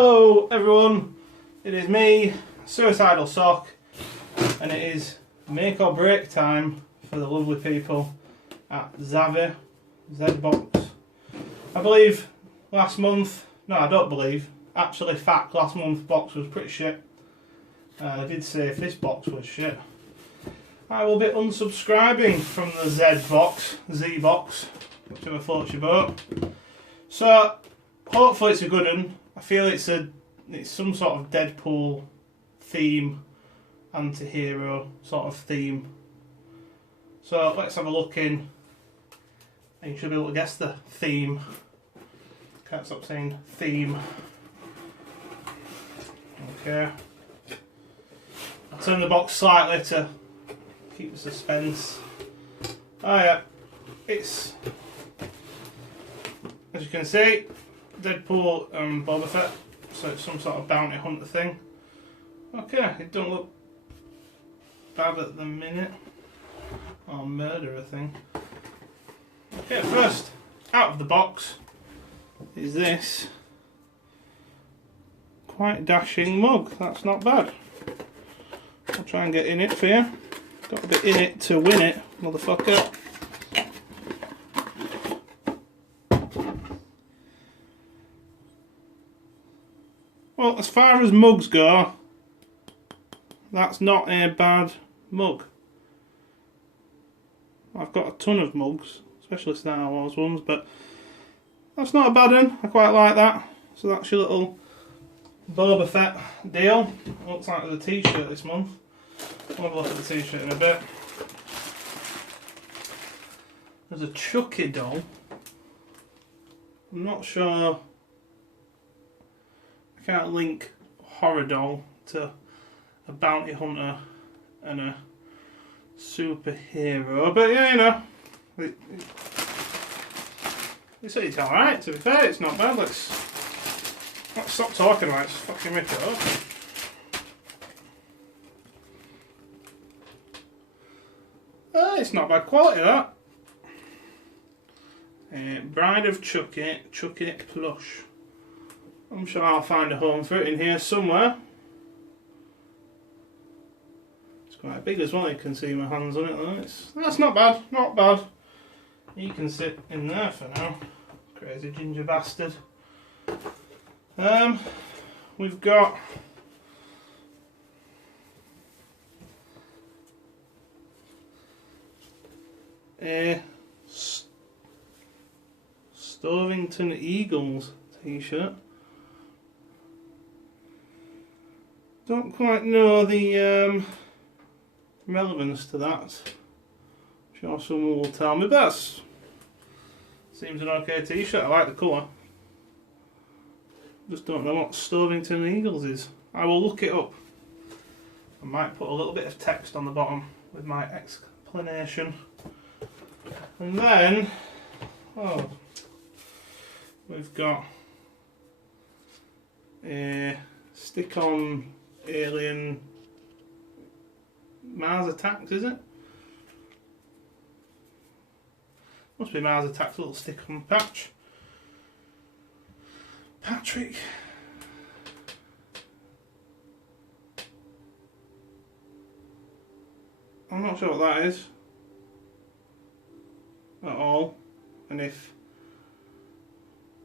Hello everyone, it is me, Suicidal Sock, and it is make or break time for the lovely people at Zbox. I believe last month, no I don't believe, actually fact, last month's box was pretty shit. I did say if this box was shit, I will be unsubscribing from the Zbox, whichever floats your boat. So hopefully it's a good one. I feel it's some sort of Deadpool theme, anti-hero sort of theme. So let's have a look in, and you should be able to guess the theme. Can't stop saying theme. Okay. I'll turn the box slightly to keep the suspense. Oh yeah, it's, as you can see, Deadpool and Boba Fett, so it's some sort of bounty hunter thing. Okay, it don't look bad at the minute, or murderer thing. Okay, first, out of the box, is this quite dashing mug. That's not bad. I'll try and get in it for you. Got to be in it to win it, motherfucker. Well, as far as mugs go, that's not a bad mug. I've got a ton of mugs, especially Star Wars ones, but that's not a bad one. I quite like that. So that's your little Boba Fett deal. Looks like there's a t-shirt this month. I'll have a look at the t-shirt in a bit. There's a Chucky doll. I'm not sure. I can't link horror doll to a bounty hunter and a superhero, but yeah, you know, it's alright. To be fair, it's not bad. Let's stop talking about it. Just fucking rip it up. It's not bad quality, that. Bride of Chucky plush. I'm sure I'll find a home for it in here somewhere. It's quite big as well, you can see my hands on it though. That's not bad, not bad. You can sit in there for now. Crazy ginger bastard. We've got a Stovington Eagles t-shirt. Don't quite know the relevance to that. I'm sure someone will tell me, but that seems an okay t-shirt. I like the colour. Just don't know what Stovington Eagles is. I will look it up. I might put a little bit of text on the bottom with my explanation. And then, oh, we've got a stick-on alien Mars Attacks, is it? Must be Mars Attacks, a little stick-on patch. Patrick. I'm not sure what that is at all, and if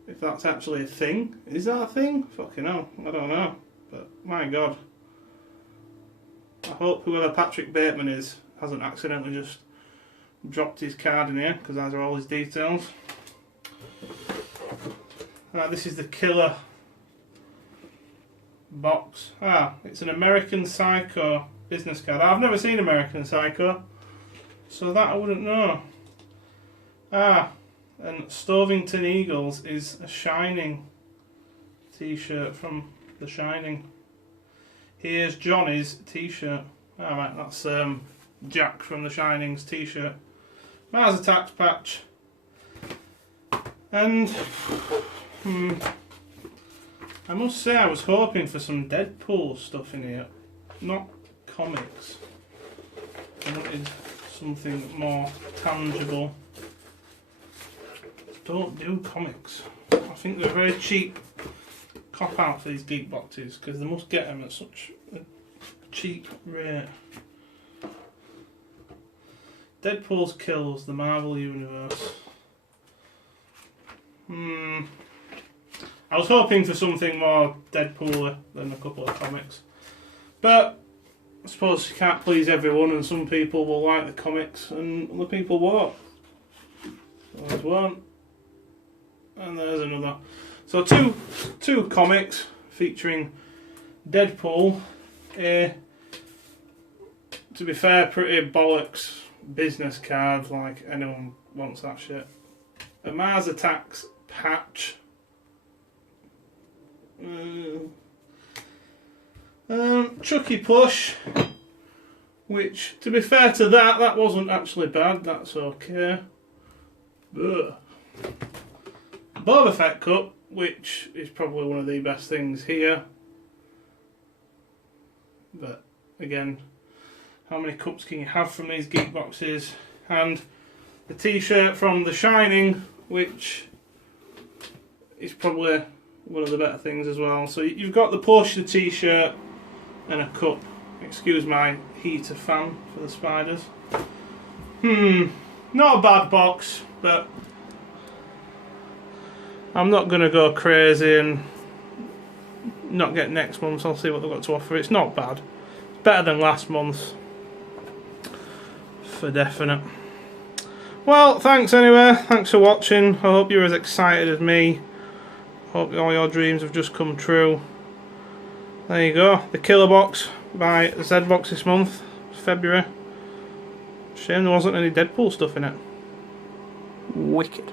that's actually a thing. Is that a thing? Fucking hell, I don't know. But my god, I hope whoever Patrick Bateman is hasn't accidentally just dropped his card in here, because those are all his details. Right, this is the killer box. It's an American Psycho business card. I've never seen American Psycho, so that I wouldn't know. And Stovington Eagles is a Shining t-shirt from The Shining. Here's Johnny's t-shirt. Alright, that's Jack from The Shining's t-shirt. Mars Attacks patch. And I must say I was hoping for some Deadpool stuff in here, not comics. I wanted something more tangible. Don't do comics. I think they're very cheap cop out for these geek boxes because they must get them at such a cheap rate. Deadpool's kills the Marvel Universe. I was hoping for something more Deadpool than a couple of comics. But I suppose you can't please everyone, and some people will like the comics and other people won't. There's one. And there's another. So two comics featuring Deadpool. To be fair, pretty bollocks business card, like anyone wants that shit. A Mars Attacks patch. Chucky plush, which, to be fair to that wasn't actually bad. That's okay. Ugh. Boba Fett cup, which is probably one of the best things here. But again, how many cups can you have from these geek boxes? And the T-shirt from The Shining, which is probably one of the better things as well. So you've got the plush, the T-shirt, and a cup. Excuse my heater fan for the spiders. Not a bad box, but I'm not going to go crazy and not get next month's. I'll see what they've got to offer. It's not bad. It's better than last month's, for definite. Well, thanks anyway. Thanks for watching. I hope you're as excited as me. Hope all your dreams have just come true. There you go. The Killer Box by Zbox this month, February. Shame there wasn't any Deadpool stuff in it. Wicked.